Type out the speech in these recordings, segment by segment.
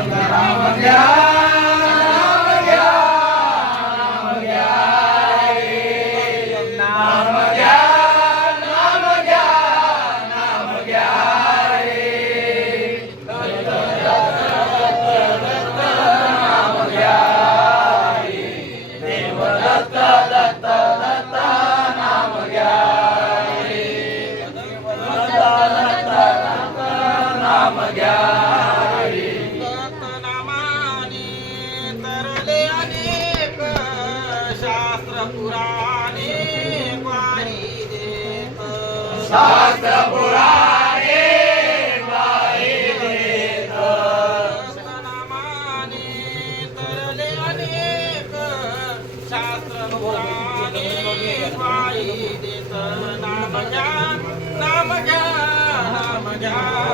Bandaram Bandaram नाम घ्या नाम घ्या नाम घ्या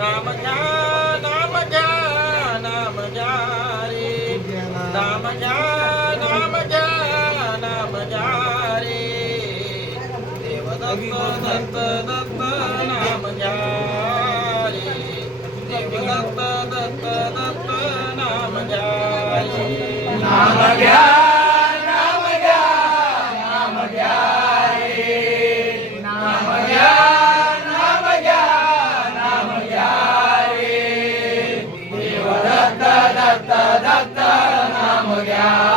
नाम घ्या नाम घ्या नाम घ्या रे. नाम घ्या नाम घ्या नाम घ्या रे. देव दत्त दत्त दत्त नाम घ्या. देव दत्त दत्त दत्त नाम घ्या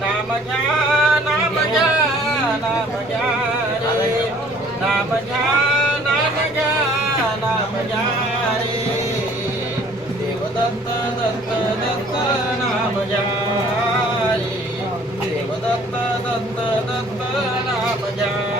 नाम गोपी घ्या नाम घ्या नाम घ्या रे नाम घ्या नाम घ्या नाम घ्या. देव दत्त दत्त दत्त नाम घ्या रे देव दत्त दत्त दत्त नाम घ्या